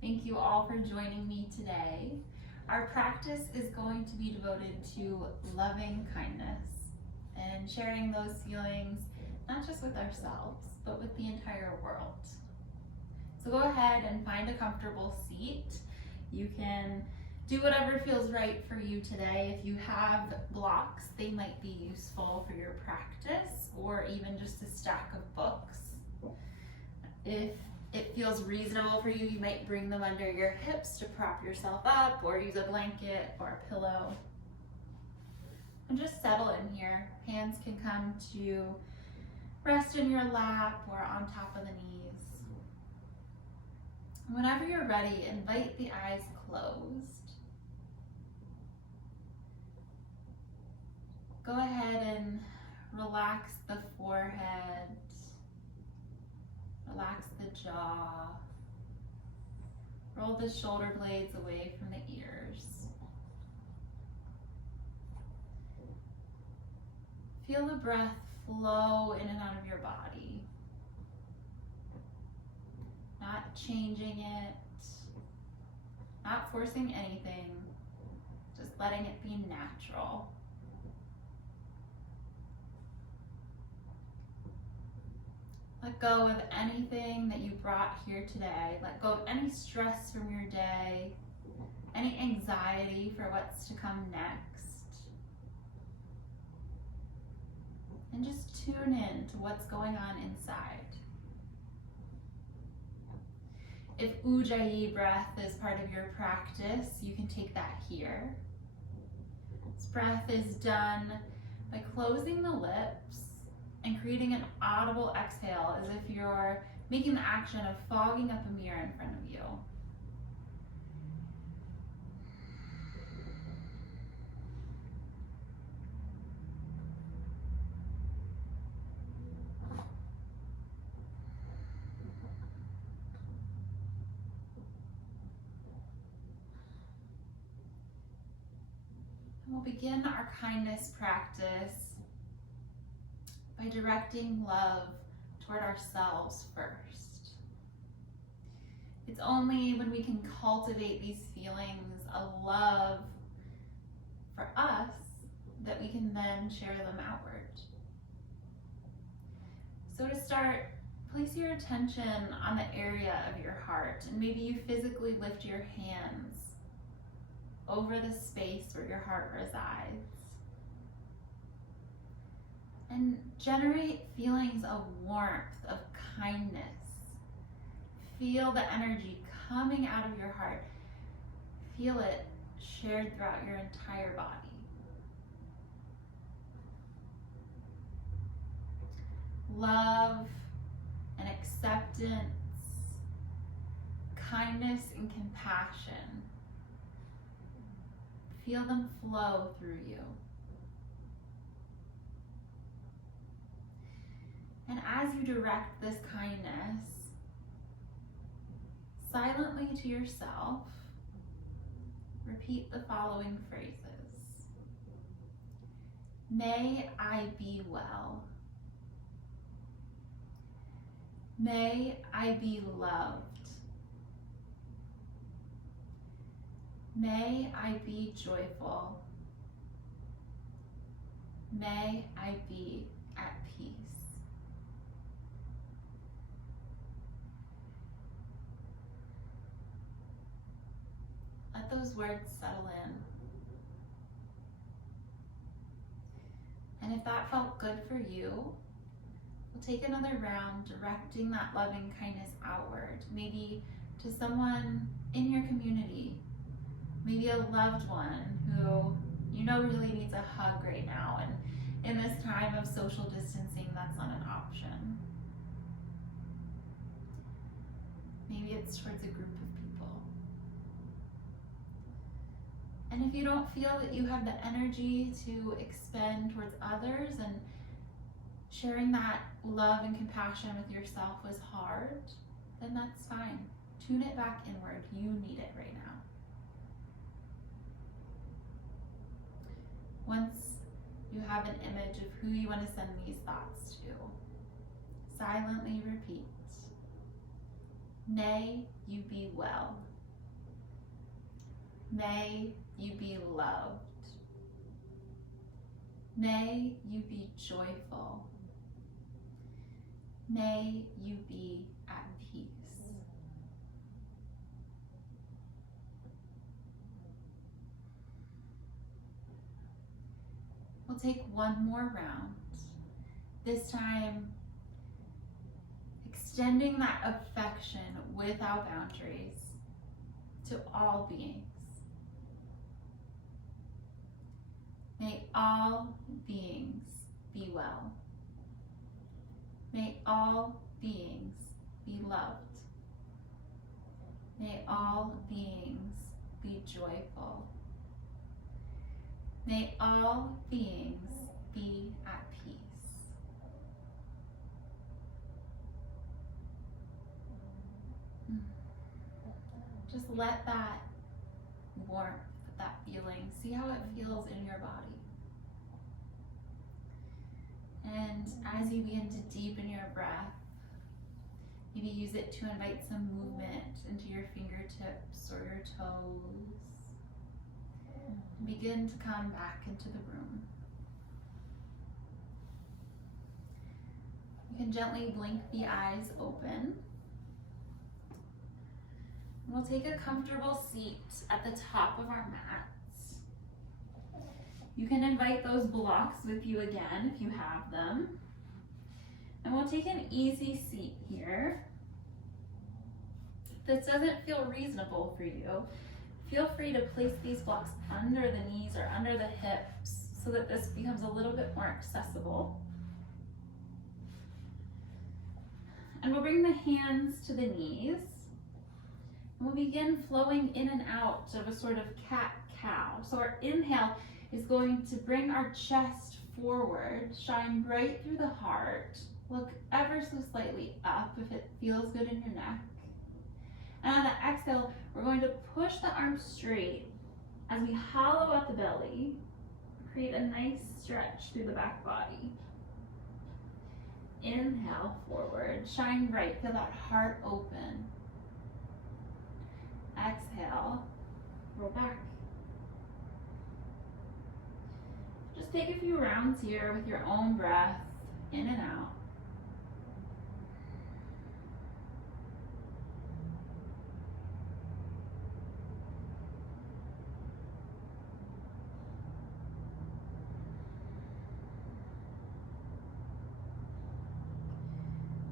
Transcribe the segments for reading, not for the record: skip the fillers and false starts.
Thank you all for joining me today. Our practice is going to be devoted to loving kindness and sharing those feelings, not just with ourselves, but with the entire world. So go ahead and find a comfortable seat. You can do whatever feels right for you today. If you have blocks, they might be useful for your practice, or even just a stack of books. If it feels reasonable for you, you might bring them under your hips to prop yourself up, or use a blanket or a pillow. And just settle in here. Hands can come to rest in your lap or on top of the knees. Whenever you're ready, invite the eyes closed. Go ahead and relax the forehead, relax the jaw, roll the shoulder blades away from the ears. Feel the breath flow in and out of your body, not changing it, not forcing anything, just letting it be natural. Let go of anything that you brought here today. Let go of any stress from your day, any anxiety for what's to come next. And just tune in to what's going on inside. If Ujjayi breath is part of your practice, you can take that here. This breath is done by closing the lips and creating an audible exhale, as if you're making the action of fogging up a mirror in front of you. And we'll begin our kindness practice by directing love toward ourselves first. It's only when we can cultivate these feelings of love for us that we can then share them outward. So to start, place your attention on the area of your heart, and maybe you physically lift your hands over the space where your heart resides. And generate feelings of warmth, of kindness. Feel the energy coming out of your heart. Feel it shared throughout your entire body. Love and acceptance, kindness and compassion. Feel them flow through you. And as you direct this kindness, silently to yourself, repeat the following phrases. May I be well. May I be loved. May I be joyful. May I be at peace. Let those words settle in. And if that felt good for you, we'll take another round directing that loving kindness outward, maybe to someone in your community, maybe a loved one who you know really needs a hug right now, and in this time of social distancing, that's not an option. Maybe it's towards a group of people. And if you don't feel that you have the energy to expend towards others, and sharing that love and compassion with yourself was hard, then that's fine. Tune it back inward. You need it right now. Once you have an image of who you want to send these thoughts to, silently repeat. May you be well. May you be loved. May you be joyful. May you be at peace. We'll take one more round. This time, extending that affection without boundaries to all beings. May all beings be well. May all beings be loved. May all beings be joyful. May all beings be at peace. Just let that warmth, that feeling, see how it feels in your body. And as you begin to deepen your breath, maybe use it to invite some movement into your fingertips or your toes. And begin to come back into the room. You can gently blink the eyes open. We'll take a comfortable seat at the top of our mats. You can invite those blocks with you again if you have them. And we'll take an easy seat here. If this doesn't feel reasonable for you, feel free to place these blocks under the knees or under the hips so that this becomes a little bit more accessible. And we'll bring the hands to the knees. And we'll begin flowing in and out of a sort of cat-cow. So our inhale is going to bring our chest forward, shine right through the heart, look ever so slightly up if it feels good in your neck. And on the exhale, we're going to push the arms straight as we hollow out the belly, create a nice stretch through the back body. Inhale forward, shine bright, feel that heart open. Exhale, roll back. Just take a few rounds here with your own breath, in and out.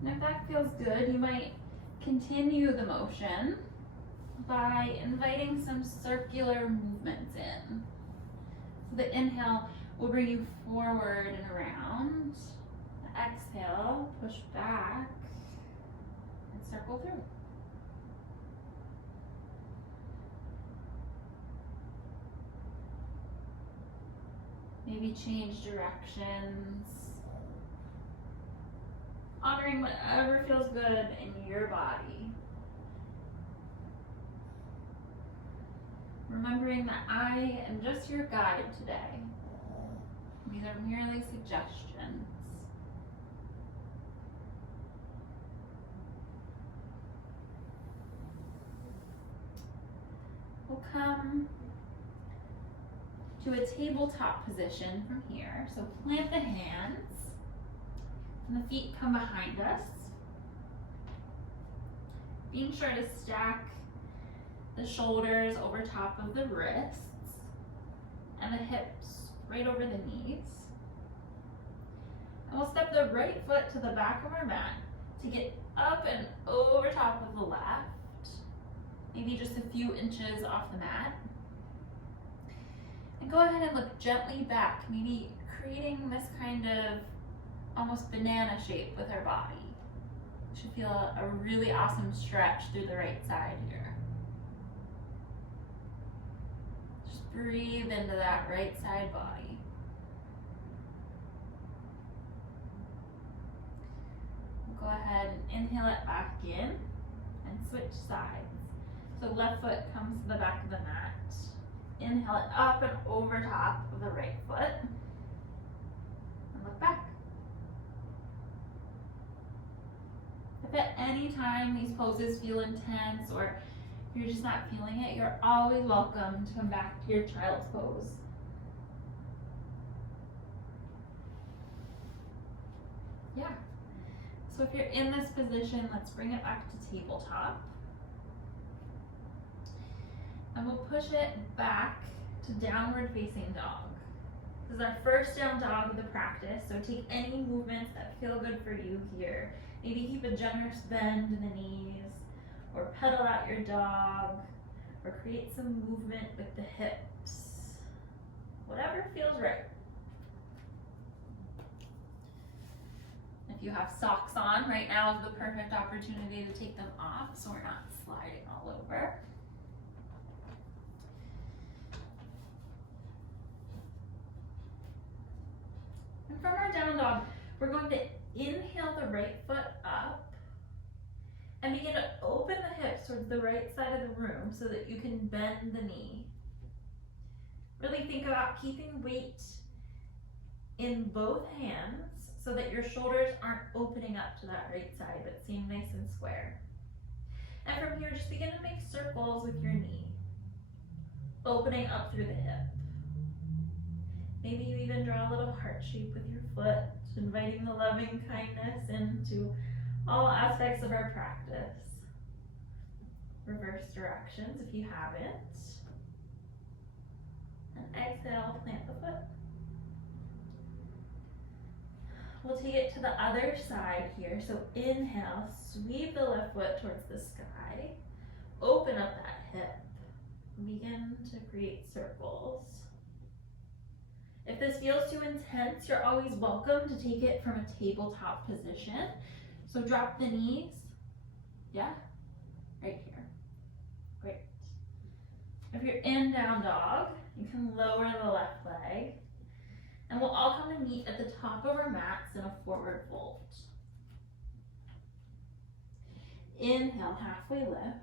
And if that feels good, you might continue the motion by inviting some circular movements in. So the inhale will bring you forward and around. The exhale, push back and circle through. Maybe change directions. Honoring whatever feels good in your body. Remembering that I am just your guide today. These are merely suggestions. We'll come to a tabletop position from here. So plant the hands and the feet come behind us. Being sure to stack the shoulders over top of the wrists and the hips right over the knees. And we'll step the right foot to the back of our mat to get up and over top of the left, maybe just a few inches off the mat. And go ahead and look gently back, maybe creating this kind of almost banana shape with our body. You should feel a really awesome stretch through the right side here. Just breathe into that right side body. Go ahead and inhale it back in and switch sides. So left foot comes to the back of the mat. Inhale it up and over top of the right foot. And look back. If at any time these poses feel intense or you're just not feeling it, you're always welcome to come back to your child's pose. Yeah. So if you're in this position, let's bring it back to tabletop. And we'll push it back to downward facing dog. This is our first down dog of the practice, so take any movements that feel good for you here. Maybe keep a generous bend in the knees, or pedal out your dog, or create some movement with the hips. Whatever feels right. If you have socks on, right now is the perfect opportunity to take them off so we're not sliding all over. And from our down dog, we're going to inhale the right foot up and begin to open the hips towards the right side of the room so that you can bend the knee. Really think about keeping weight in both hands so that your shoulders aren't opening up to that right side but seem nice and square. And from here, just begin to make circles with your knee, opening up through the hip. Maybe you even draw a little heart shape with your foot, inviting the loving kindness into all aspects of our practice. Reverse directions if you haven't. And exhale, plant the foot. We'll take it to the other side here. So inhale, sweep the left foot towards the sky. Open up that hip. Begin to create circles. If this feels too intense, you're always welcome to take it from a tabletop position. So drop the knees. Yeah, right here. Great. If you're in down dog, you can lower the left leg. And we'll all come to meet at the top of our mats in a forward fold. Inhale, halfway lift.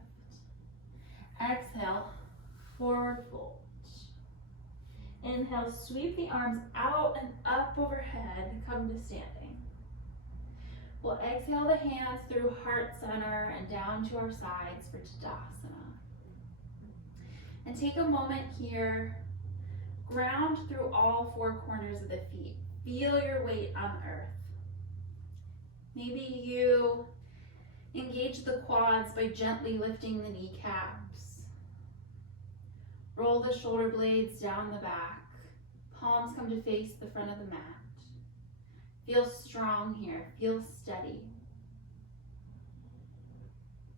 Exhale, forward fold. Inhale, sweep the arms out and up overhead and come to standing. We'll exhale the hands through heart center and down to our sides for Tadasana. And take a moment here. Ground through all four corners of the feet. Feel your weight on earth. Maybe you engage the quads by gently lifting the kneecaps. Roll the shoulder blades down the back. Palms come to face the front of the mat. Feel strong here. Feel steady.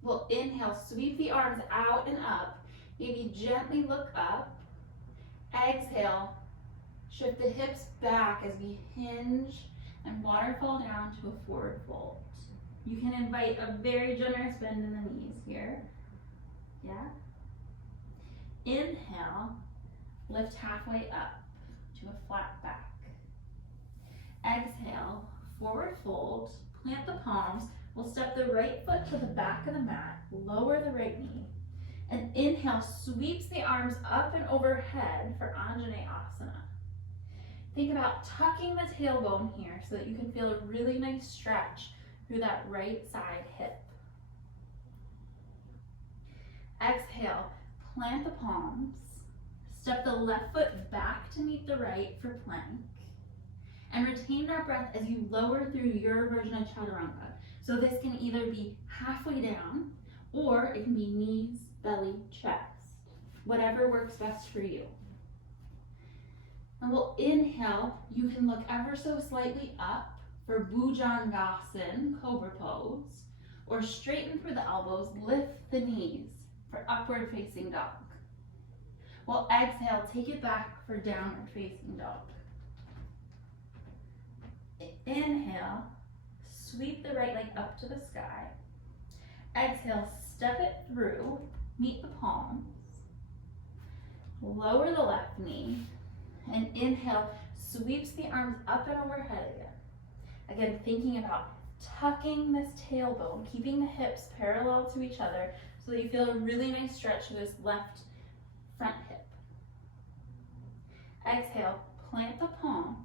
We'll inhale, sweep the arms out and up. Maybe gently look up. Exhale, shift the hips back as we hinge and waterfall down to a forward fold. You can invite a very generous bend in the knees here. Yeah. Inhale, lift halfway up to a flat back. Exhale, forward fold, plant the palms. We'll step the right foot to the back of the mat, lower the right knee. And inhale, sweeps the arms up and overhead for Anjaneyasana. Think about tucking the tailbone here so that you can feel a really nice stretch through that right side hip. Exhale, plant the palms. Step the left foot back to meet the right for plank. And retain our breath as you lower through your version of Chaturanga. So this can either be halfway down or it can be knees, belly, chest, whatever works best for you. And we'll inhale, you can look ever so slightly up for Bhujangasana, cobra pose, or straighten for the elbows, lift the knees for upward facing dog. We'll exhale, take it back for downward facing dog. Inhale, sweep the right leg up to the sky. Exhale, step it through, meet the palms. Lower the left knee. And inhale, sweeps the arms up and overhead again. Again, thinking about tucking this tailbone, keeping the hips parallel to each other so that you feel a really nice stretch through this left front hip. Exhale, plant the palms.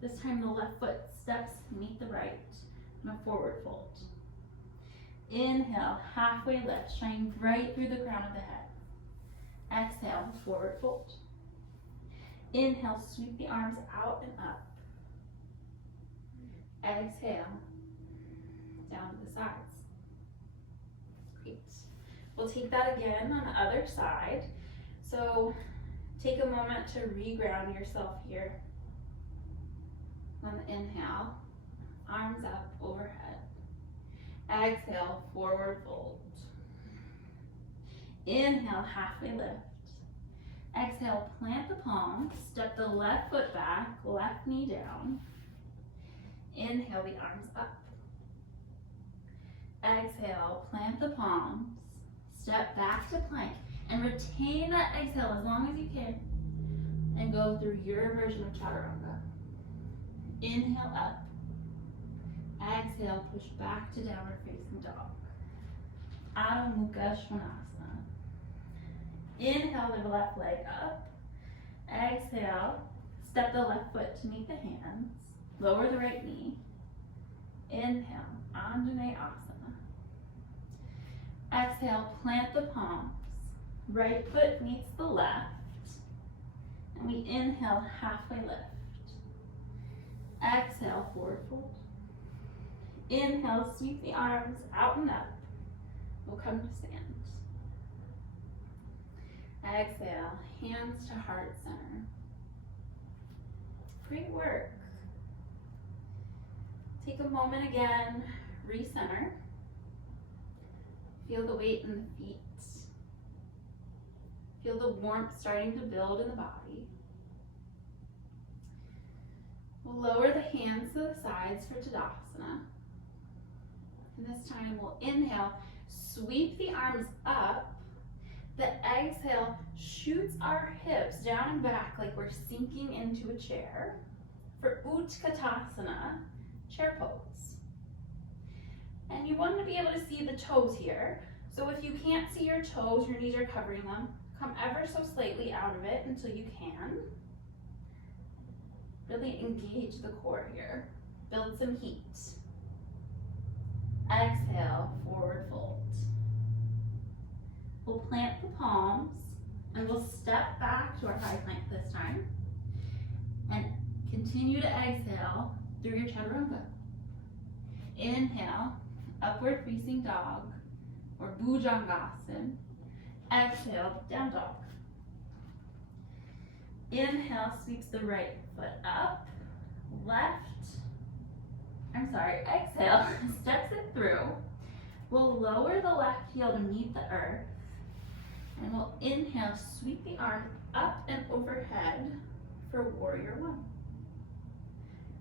This time the left foot steps to meet the right in a forward fold. Inhale, halfway lift, shining right through the crown of the head. Exhale, forward fold. Inhale, sweep the arms out and up. Exhale, down to the sides. Great. We'll take that again on the other side. So take a moment to re-ground yourself here. On the inhale, arms up overhead. Exhale, forward fold. Inhale, halfway lift. Exhale, plant the palms, step the left foot back, left knee down. Inhale, the arms up. Exhale, plant the palms, step back to plank, and retain that exhale as long as you can, and go through your version of chaturanga. Inhale up. Exhale, push back to downward facing dog. Adho Mukha Svanasana. Inhale, lift the left leg up. Exhale, step the left foot to meet the hands. Lower the right knee. Inhale, Anjane Asana. Exhale, plant the palms. Right foot meets the left. And we inhale, halfway lift. Exhale, forward fold. Inhale, sweep the arms out and up. We'll come to stand. Exhale, hands to heart center. Great work. Take a moment again, recenter. Feel the weight in the feet. Feel the warmth starting to build in the body. We'll lower the hands to the sides for Tadasana. And this time we'll inhale, sweep the arms up. The exhale shoots our hips down and back like we're sinking into a chair for Utkatasana, chair pose. And you want to be able to see the toes here. So if you can't see your toes, your knees are covering them, come ever so slightly out of it until you can. Really engage the core here. Build some heat. Exhale, forward fold. We'll plant the palms and we'll step back to our high plank this time. And continue to exhale through your chaturanga. Inhale, upward facing dog or bhujangasana. Exhale, down dog. Inhale, sweeps the right foot up, exhale, steps it through. We'll lower the left heel to meet the earth. And we'll inhale, sweep the arms up and overhead for warrior one.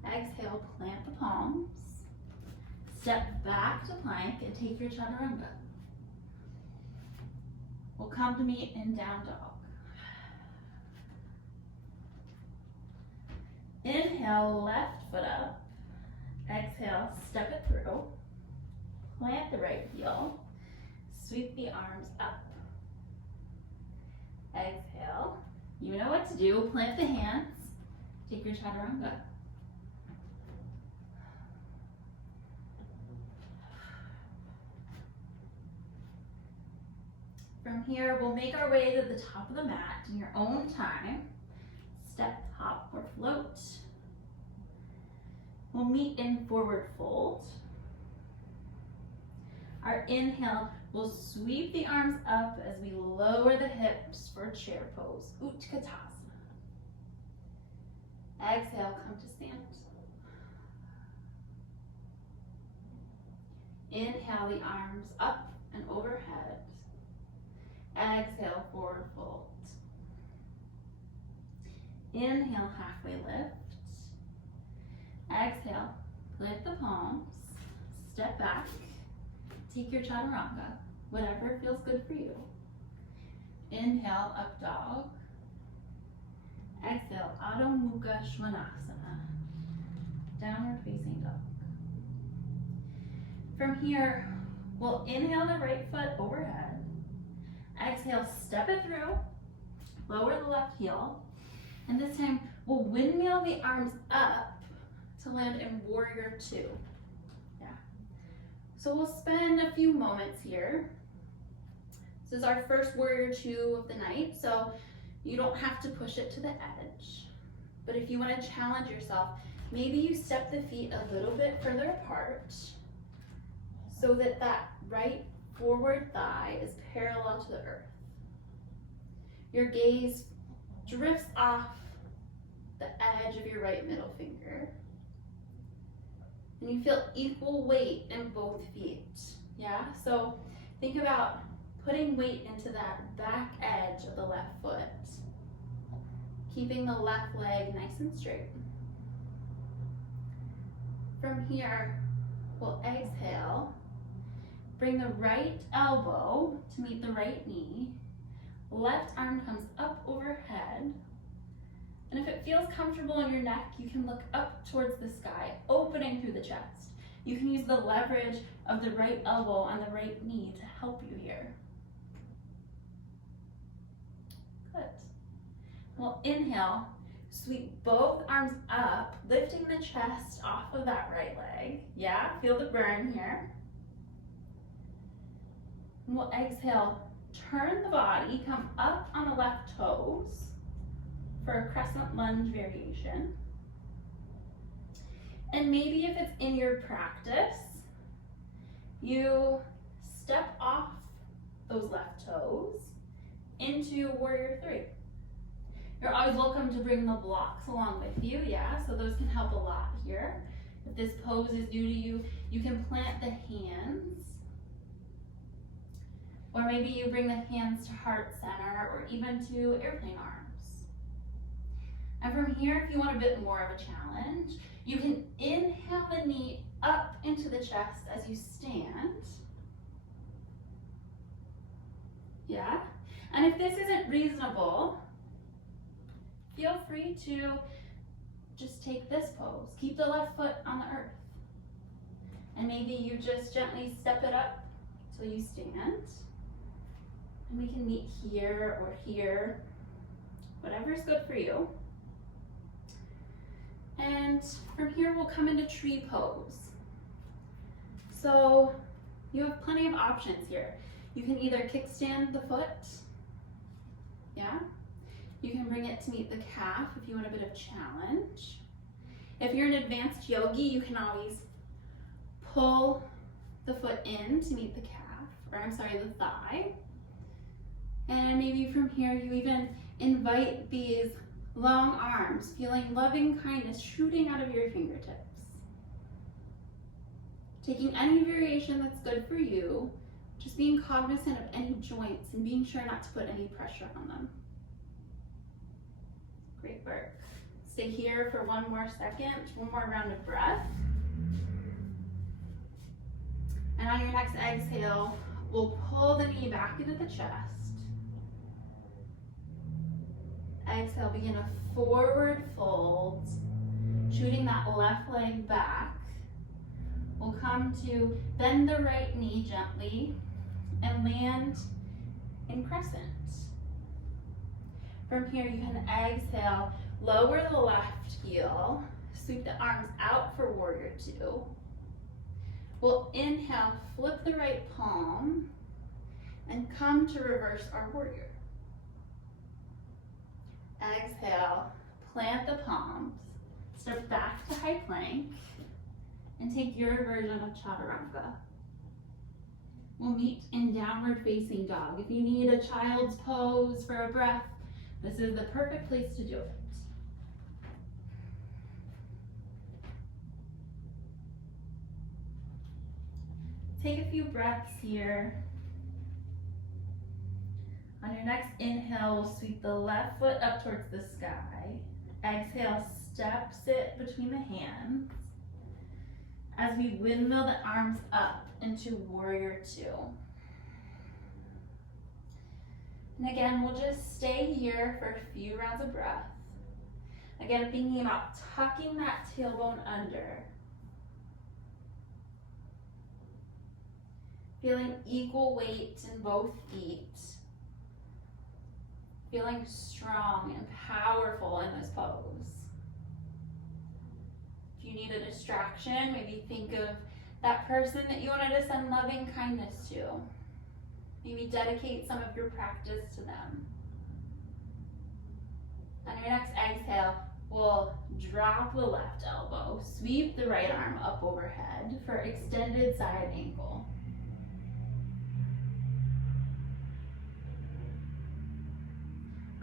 Exhale, plant the palms. Step back to plank and take your chaturanga. We'll come to meet in down dog. Inhale, left foot up. Exhale, step it through. Plant the right heel. Sweep the arms up. Exhale. You know what to do. Plant the hands. Take your chaturanga. From here, we'll make our way to the top of the mat in your own time. Step, hop, or float. We'll meet in forward fold. Our inhale, we'll sweep the arms up as we lower the hips for chair pose, Utkatasana. Exhale, come to stand. Inhale the arms up and overhead. Exhale, forward fold. Inhale, halfway lift. Exhale, plant the palms, step back, take your chaturanga, whatever feels good for you. Inhale, up dog. Exhale, Adho Mukha Svanasana, downward facing dog. From here, we'll inhale the right foot overhead. Exhale, step it through, lower the left heel, and this time we'll windmill the arms up to land in warrior two. Yeah. So we'll spend a few moments here. This is our first warrior two of the night, so you don't have to push it to the edge. But if you want to challenge yourself, maybe you step the feet a little bit further apart so that that right forward thigh is parallel to the earth. Your gaze drifts off the edge of your right middle finger. And you feel equal weight in both feet. Yeah? So think about putting weight into that back edge of the left foot. Keeping the left leg nice and straight. From here, we'll exhale. Bring the right elbow to meet the right knee. Left arm comes up overhead. And if it feels comfortable in your neck, you can look up towards the sky, opening through the chest. You can use the leverage of the right elbow on the right knee to help you here. Good. We'll inhale, sweep both arms up, lifting the chest off of that right leg. Yeah, feel the burn here. And we'll exhale, turn the body, come up on the left toes for a crescent lunge variation. And maybe if it's in your practice, you step off those left toes into warrior three. You're always welcome to bring the blocks along with you, yeah, so those can help a lot here. If this pose is new to you, you can plant the hands, or maybe you bring the hands to heart center or even to airplane arms. And from here, if you want a bit more of a challenge, you can inhale the knee up into the chest as you stand. Yeah? And if this isn't reasonable, feel free to just take this pose. Keep the left foot on the earth. And maybe you just gently step it up till you stand. And we can meet here or here, whatever's good for you. And from here, we'll come into tree pose. So you have plenty of options here. You can either kickstand the foot, yeah? You can bring it to meet the calf if you want a bit of challenge. If you're an advanced yogi, you can always pull the foot in to meet the calf, or I'm sorry, the thigh. And maybe from here, you even invite these long arms, feeling loving kindness shooting out of your fingertips. Taking any variation that's good for you, just being cognizant of any joints and being sure not to put any pressure on them. Great work. Stay here for one more second, one more round of breath. And on your next exhale, we'll pull the knee back into the chest. Exhale, begin a forward fold, shooting that left leg back. We'll come to bend the right knee gently and land in crescent. From here, you can exhale, lower the left heel, sweep the arms out for warrior two. We'll inhale, flip the right palm, and come to reverse our warrior. Exhale, plant the palms, step back to high plank, and take your version of chaturanga. We'll meet in downward facing dog. If you need a child's pose for a breath, this is the perfect place to do it. Take a few breaths here. On your next inhale, we'll sweep the left foot up towards the sky. Exhale, step sit between the hands as we windmill the arms up into warrior two. And again, we'll just stay here for a few rounds of breath. Again, thinking about tucking that tailbone under. Feeling equal weight in both feet. Feeling strong and powerful in this pose. If you need a distraction, maybe think of that person that you wanted to send loving kindness to. Maybe dedicate some of your practice to them. On your next exhale, we'll drop the left elbow, sweep the right arm up overhead for extended side ankle.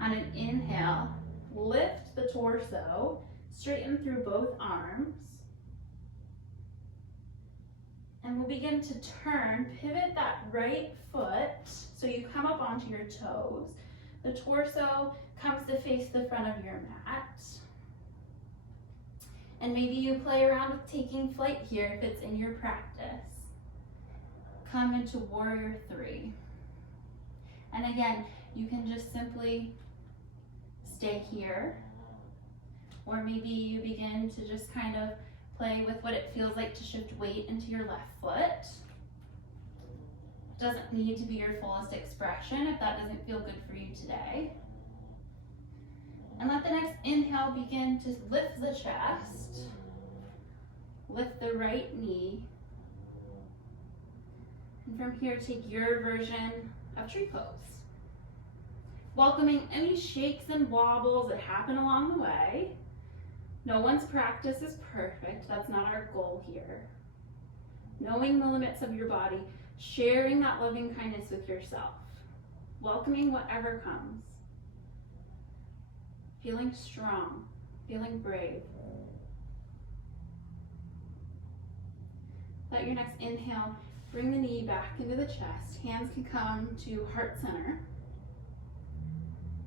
On an inhale, lift the torso, straighten through both arms. And we'll begin to turn, pivot that right foot so you come up onto your toes. The torso comes to face the front of your mat. And maybe you play around with taking flight here if it's in your practice. Come into warrior 3. And again, you can just simply stay here. Or maybe you begin to just kind of play with what it feels like to shift weight into your left foot. It doesn't need to be your fullest expression if that doesn't feel good for you today. And let the next inhale begin to lift the chest, lift the right knee, and from here take your version of tree pose. Welcoming any shakes and wobbles that happen along the way. No one's practice is perfect, that's not our goal here. Knowing the limits of your body, sharing that loving kindness with yourself, welcoming whatever comes. Feeling strong, feeling brave. Let your next inhale bring the knee back into the chest. Hands can come to heart center.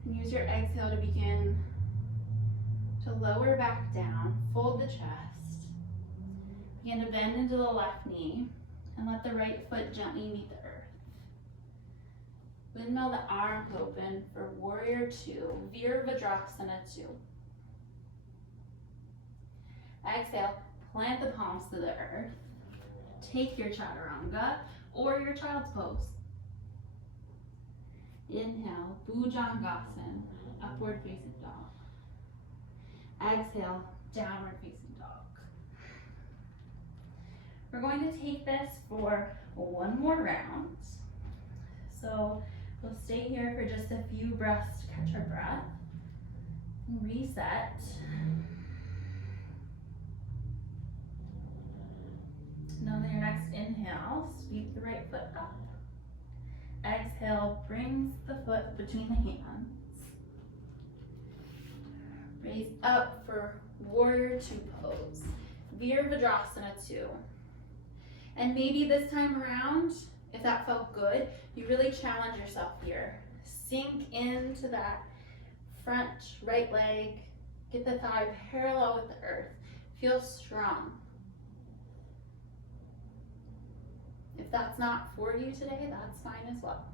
And use your exhale to begin to lower back down, fold the chest. Begin to bend into the left knee and let the right foot gently meet the earth. Windmill the arms open for warrior 2, Virabhadrasana 2. Exhale, plant the palms to the earth. Take your chaturanga or your child's pose. Inhale, Bhujangasana, upward facing dog. Exhale, downward facing dog. We're going to take this for one more round. So we'll stay here for just a few breaths to catch our breath. Reset. And on your next inhale, sweep the right foot up. Exhale, brings the foot between the hands. Raise up for warrior 2 pose, Virabhadrasana 2. And maybe this time around, if that felt good, you really challenge yourself here. Sink into that front right leg, get the thigh parallel with the earth. Feel strong. If that's not for you today, that's fine as well.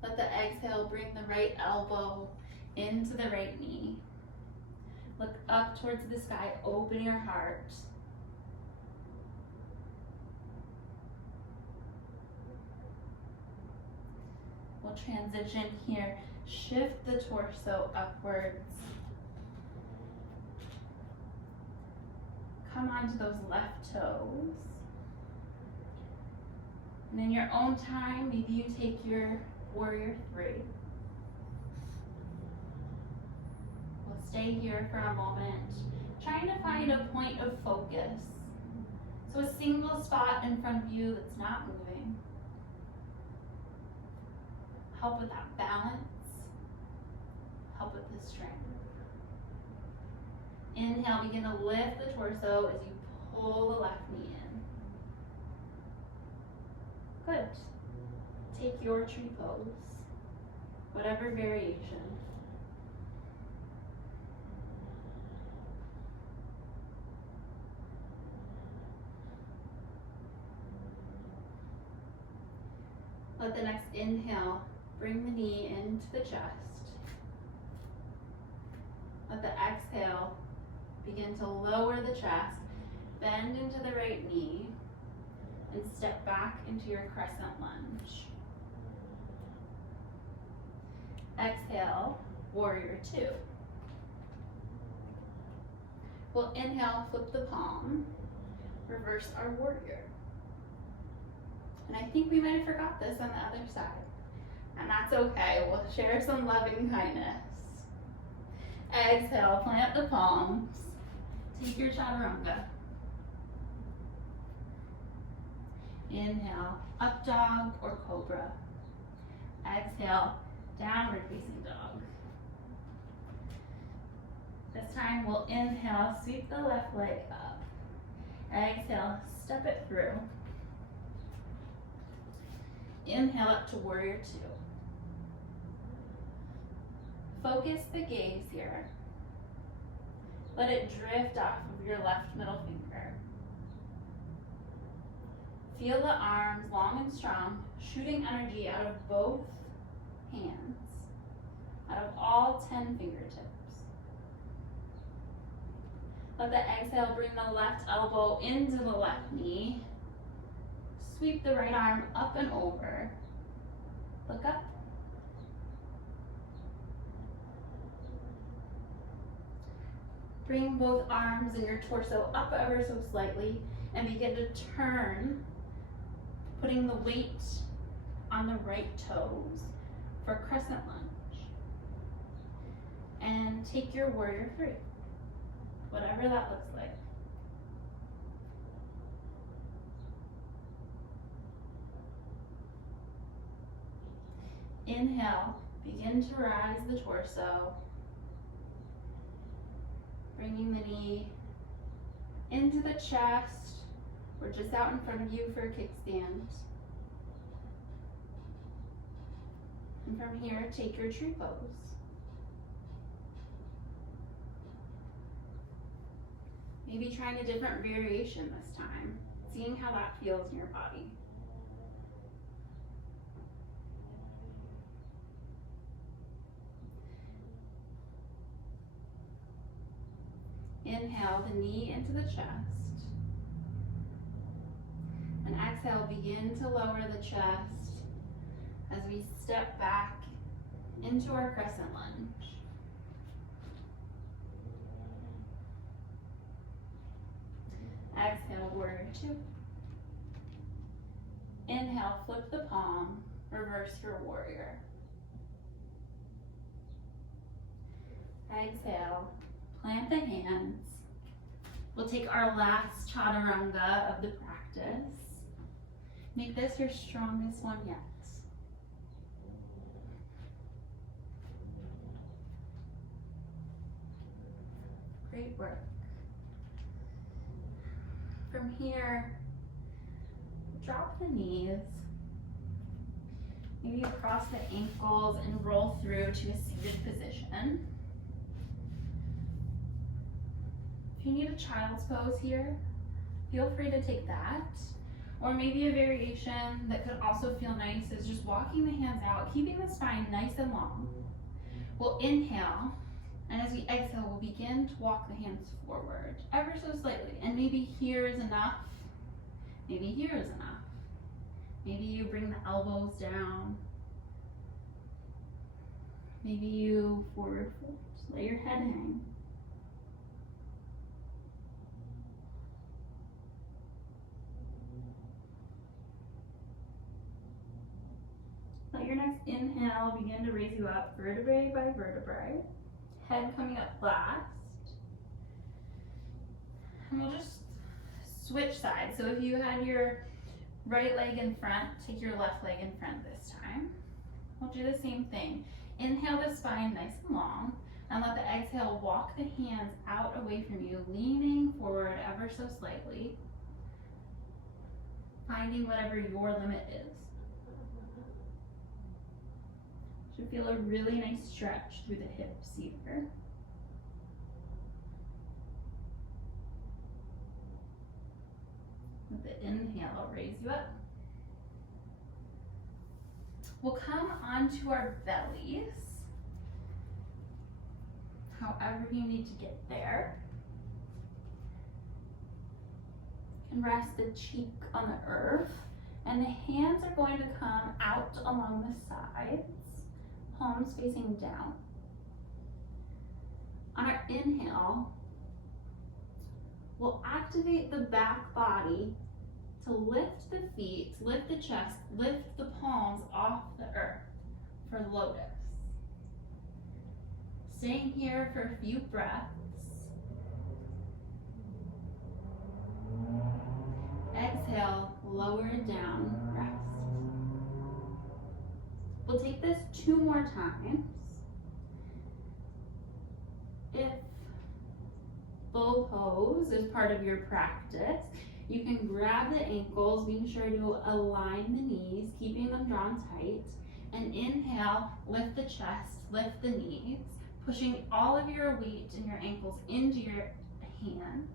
Let the exhale bring the right elbow into the right knee. Look up towards the sky, open your heart. We'll transition here. Shift the torso upwards. Come onto those left toes. And in your own time, maybe you take your warrior 3. We'll stay here for a moment, trying to find a point of focus. So a single spot in front of you that's not moving. Help with that balance. Help with the strength. Inhale, begin to lift the torso as you pull the left knee in. Good. Take your tree pose, whatever variation. Let the next inhale bring the knee into the chest. Let the exhale begin to lower the chest, bend into the right knee, and step back into your crescent lunge. Exhale, warrior 2. We'll inhale, flip the palm, reverse our warrior. And I think we might have forgot this on the other side. And that's okay, we'll share some loving kindness. Exhale, plant the palms. Take your chaturanga. Inhale, up dog or cobra. Exhale, downward facing dog. This time we'll inhale, sweep the left leg up. Exhale, step it through. Inhale up to warrior two. Focus the gaze here. Let it drift off of your left middle finger. Feel the arms long and strong, shooting energy out of both hands, out of all 10 fingertips. Let the exhale bring the left elbow into the left knee. Sweep the right arm up and over. Look up. Bring both arms and your torso up ever so slightly and begin to turn, putting the weight on the right toes for crescent lunge. And take your warrior three, whatever that looks like. Inhale, begin to rise the torso, bringing the knee into the chest or just out in front of you for a kickstand. And from here, take your tree pose. Maybe trying a different variation this time, seeing how that feels in your body. Inhale the knee into the chest. And exhale, begin to lower the chest as we step back into our crescent lunge. Exhale, warrior two. Inhale, flip the palm, reverse your warrior. Exhale, plant the hands. We'll take our last chaturanga of the practice. Make this your strongest one yet. Great work. From here, drop the knees. Maybe cross the ankles and roll through to a seated position. If you need a child's pose here, feel free to take that. Or maybe a variation that could also feel nice is just walking the hands out, keeping the spine nice and long. We'll inhale, and as we exhale, we'll begin to walk the hands forward, ever so slightly. And maybe here is enough, maybe here is enough. Maybe you bring the elbows down. Maybe you forward fold, let your head hang. Let your next inhale begin to raise you up vertebrae by vertebrae. Head coming up last. And we'll just switch sides. So if you had your right leg in front, take your left leg in front this time. We'll do the same thing. Inhale the spine nice and long, and let the exhale walk the hands out away from you, leaning forward ever so slightly, finding whatever your limit is. Should feel a really nice stretch through the hips here. With the inhale, raise you up. We'll come onto our bellies, however you need to get there. You can rest the cheek on the earth, and the hands are going to come out along the sides, palms facing down. On our inhale, We'll activate the back body to lift the feet, lift the chest, lift the palms off the earth for lotus. Staying here for a few breaths. Exhale, lower it down, rest. We'll take this 2 more times. If bow pose is part of your practice, you can grab the ankles, being sure to align the knees, keeping them drawn tight. And inhale, lift the chest, lift the knees, pushing all of your weight and your ankles into your hands.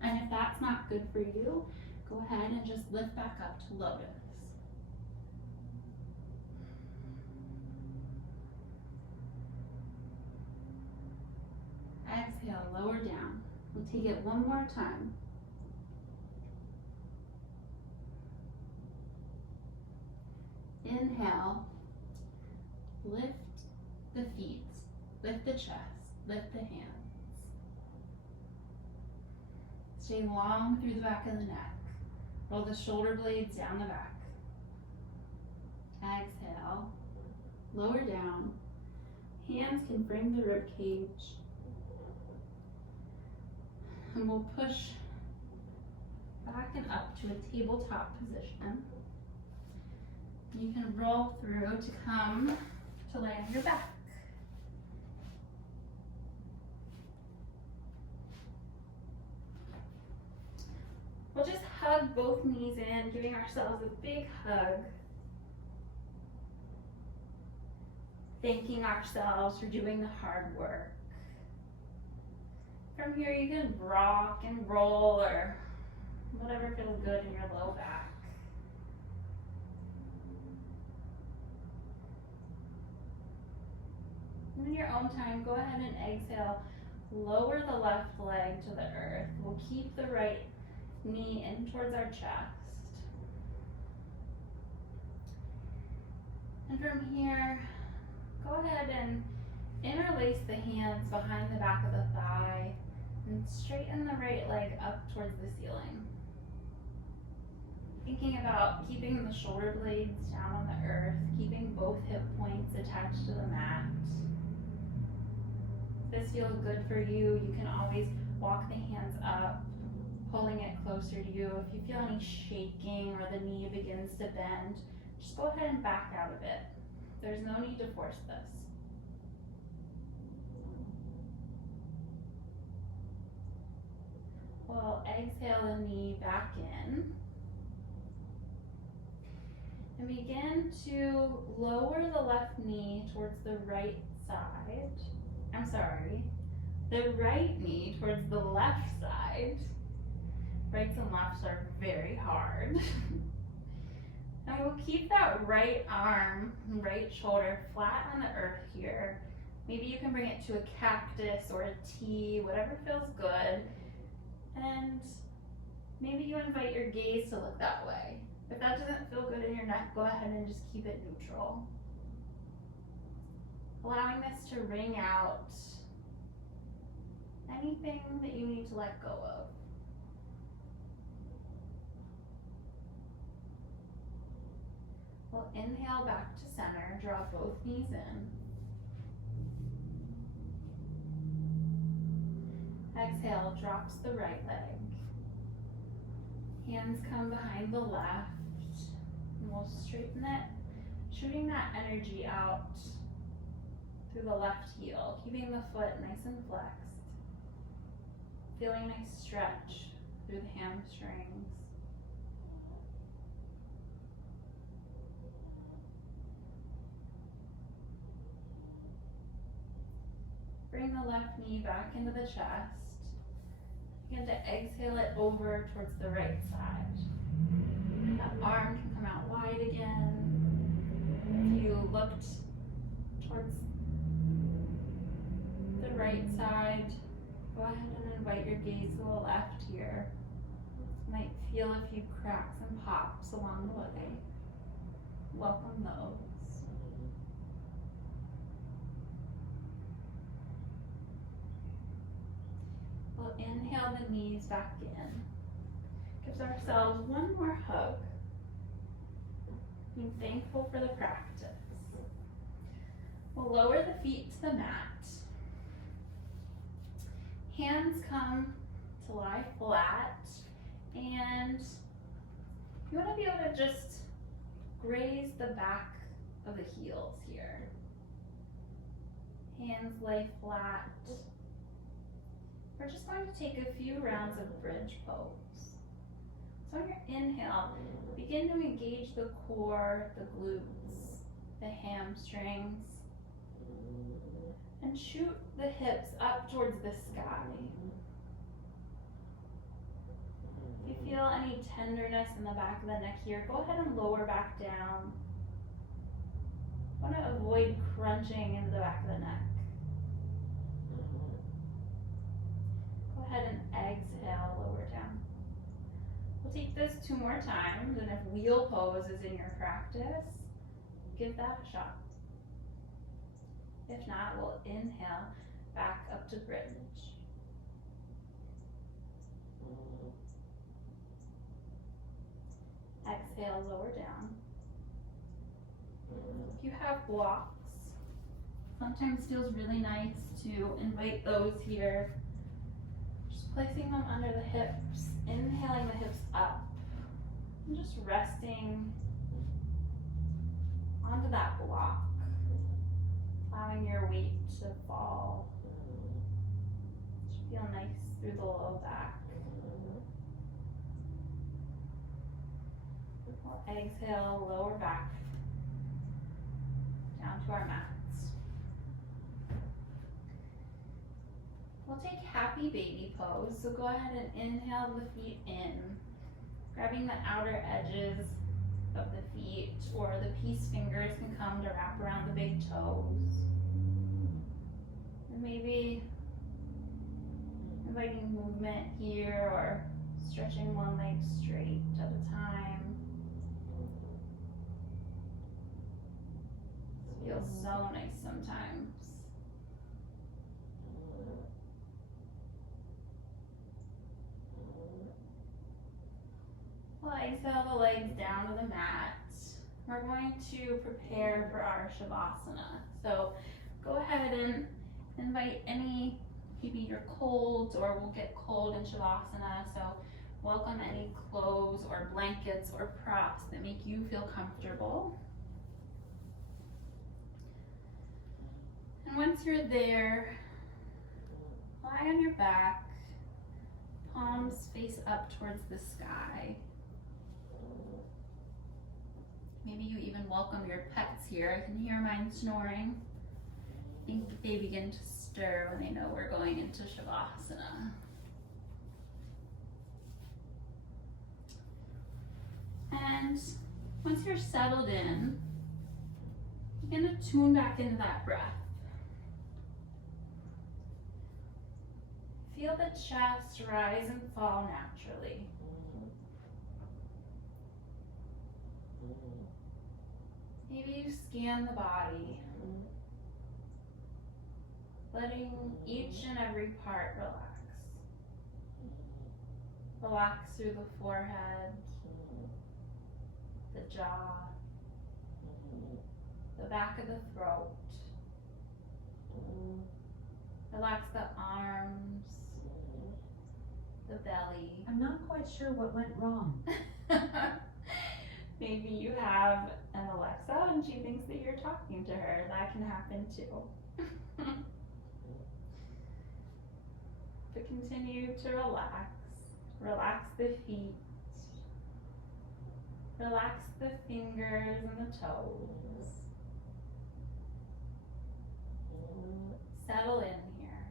And if that's not good for you, go ahead and just lift back up to lotus. Exhale, lower down. We'll take it 1 more time. Inhale, lift the feet, lift the chest, lift the hands. Stay long through the back of the neck. Roll the shoulder blades down the back. Exhale, lower down. Hands can frame the rib cage. And we'll push back and up to a tabletop position. You can roll through to come to lay on your back. We'll just hug both knees in, giving ourselves a big hug. Thanking ourselves for doing the hard work. From here you can rock and roll or whatever feels good in your low back. And in your own time, go ahead and exhale. Lower the left leg to the earth. We'll keep the right knee in towards our chest. And from here, go ahead and interlace the hands behind the back of the thigh and straighten the right leg up towards the ceiling. Thinking about keeping the shoulder blades down on the earth, keeping both hip points attached to the mat. If this feels good for you, you can always walk the hands up, pulling it closer to you. If you feel any shaking or the knee begins to bend, just go ahead and back out of it. There's no need to force this. We'll exhale the knee back in. And begin to lower the left knee towards the right side. The right knee towards the left side. Rights and lefts are very hard. And we'll keep that right arm, right shoulder flat on the earth here. Maybe you can bring it to a cactus or a T, whatever feels good. And maybe you invite your gaze to look that way. If that doesn't feel good in your neck, go ahead and just keep it neutral. Allowing this to ring out anything that you need to let go of. We'll inhale back to center, draw both knees in. Exhale, drops the right leg. Hands come behind the left. And we'll straighten it, shooting that energy out through the left heel, keeping the foot nice and flexed. Feeling a nice stretch through the hamstrings. Bring the left knee back into the chest. Begin to exhale it over towards the right side. That arm can come out wide again. If you looked towards the right side, go ahead and invite your gaze to the left here. You might feel a few cracks and pops along the way. Welcome those. We'll inhale the knees back in. Give ourselves one more hug. Being thankful for the practice. We'll lower the feet to the mat. Hands come to lie flat, and you want to be able to just graze the back of the heels here. Hands lay flat. We're just going to take a few rounds of bridge pose. So on your inhale, begin to engage the core, the glutes, the hamstrings, and shoot the hips up towards the sky. If you feel any tenderness in the back of the neck here, go ahead and lower back down. Want to avoid crunching into the back of the neck. Go ahead and exhale, lower down. We'll take this 2 more times, and if wheel pose is in your practice, give that a shot. If not, we'll inhale back up to bridge. Exhale, lower down. If you have blocks, sometimes feels really nice to invite those here. Just placing them under the hips, inhaling the hips up, and just resting onto that block, allowing your weight to fall. Should feel nice through the low back. We'll exhale, lower back down to our mats. We'll take happy baby pose. So go ahead and inhale the feet in, grabbing the outer edges of the feet, or the peace fingers can come to wrap around the big toes. And maybe inviting movement here, or stretching one leg straight at a time. This feels so nice sometimes. We'll exhale the legs down to the mat. We're going to prepare for our Shavasana. So go ahead and invite maybe you're cold, or we'll get cold in Shavasana. So welcome any clothes or blankets or props that make you feel comfortable. And once you're there, lie on your back, palms face up towards the sky. Maybe you even welcome your pets here. I can hear mine snoring. I think they begin to stir when they know we're going into Shavasana. And once you're settled in, begin to tune back into that breath. Feel the chest rise and fall naturally. Maybe you scan the body, letting each and every part relax. Relax through the forehead, the jaw, the back of the throat. Relax the arms, the belly. I'm not quite sure what went wrong. Maybe you have an Alexa and she thinks that you're talking to her. That can happen too. But continue to relax. Relax the feet. Relax the fingers and the toes. Settle in here.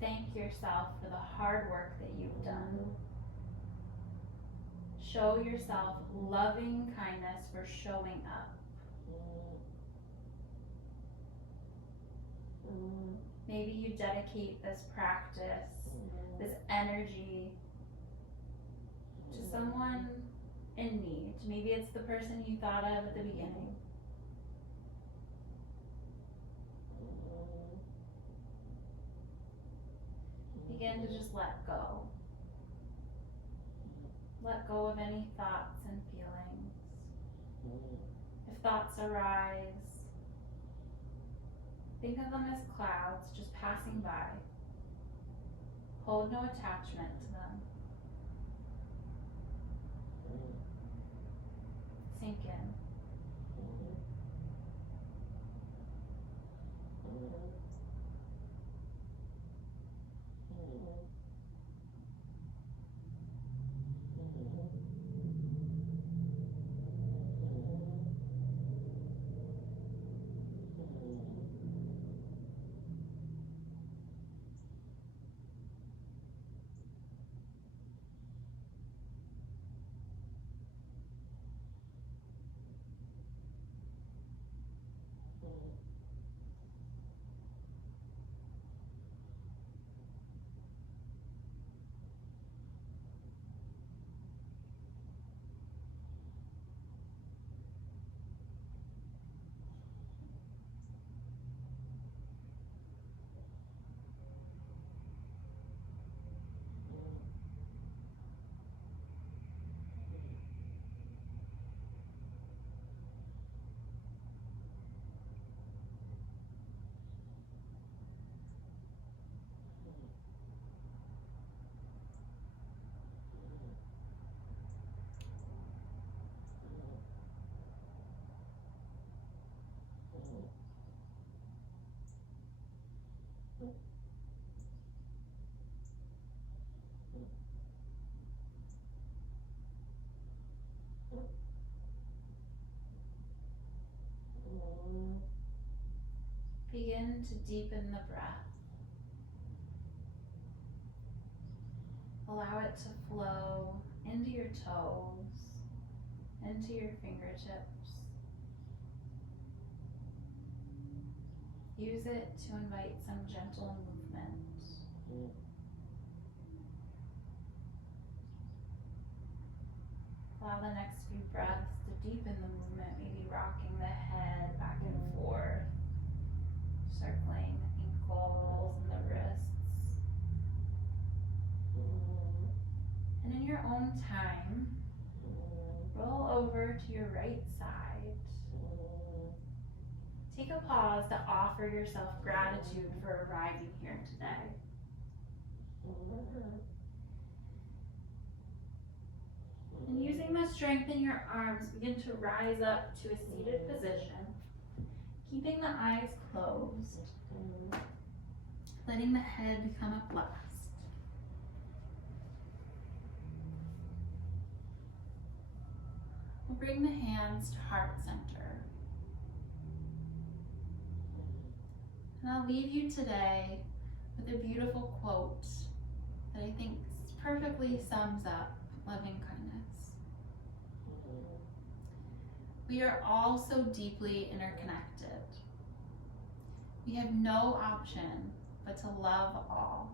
Thank yourself for the hard work that you've done. Show yourself loving kindness for showing up. Maybe you dedicate this practice, this energy, to someone in need. Maybe it's the person you thought of at the beginning. begin to just let go. Let go of any thoughts and feelings. If thoughts arise, think of them as clouds just passing by. Hold no attachment to them. Sink in. Begin to deepen the breath. Allow it to flow into your toes, into your fingertips. Use it to invite some gentle movement. Allow the next few breaths to deepen the movement, maybe rocking the head back and forth, circling the ankles and the wrists. And in your own time, roll over to your right side. Take a pause to offer yourself gratitude for arriving here today. And using the strength in your arms, begin to rise up to a seated position, keeping the eyes closed, letting the head come up last. We'll bring the hands to heart center. And I'll leave you today with a beautiful quote that I think perfectly sums up loving kindness. We are all so deeply interconnected. We have no option but to love all.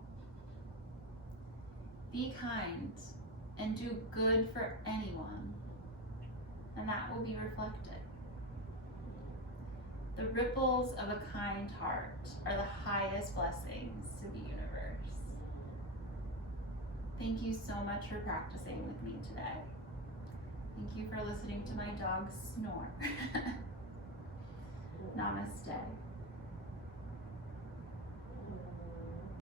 Be kind and do good for anyone, and that will be reflected. The ripples of a kind heart are the highest blessings to the universe. Thank you so much for practicing with me today. Thank you for listening to my dog snore. Namaste.